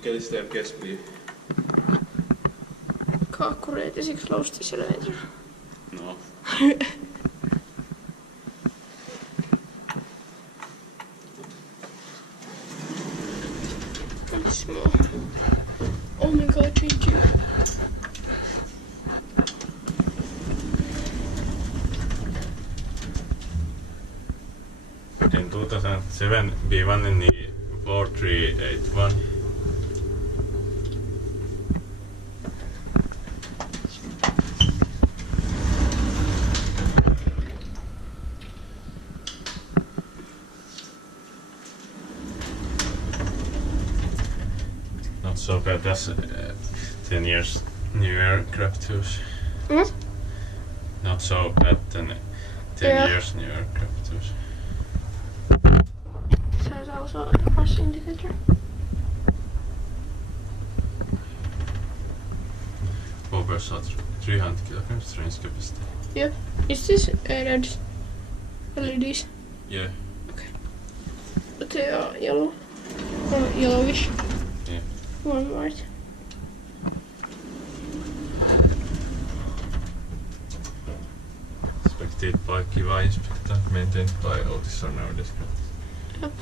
Mikkelistä ja Kespii. Kaakkuri86 low decelerator. No. That's small. Omega GeN2. In 2007 we won in the 4381. Not so bad as 10 years new aircraft use. What? Not so bad than 10 years new aircraft use. There's also a crash indicator. Overshot 300 kilograms range capacity. Yeah. Is this red LEDs? Yeah. Okay. But they are yellow. Or yellowish. Yeah. One white. Inspected by Kiva Inspecta, maintained by Otis GeN2 MRL. Yep.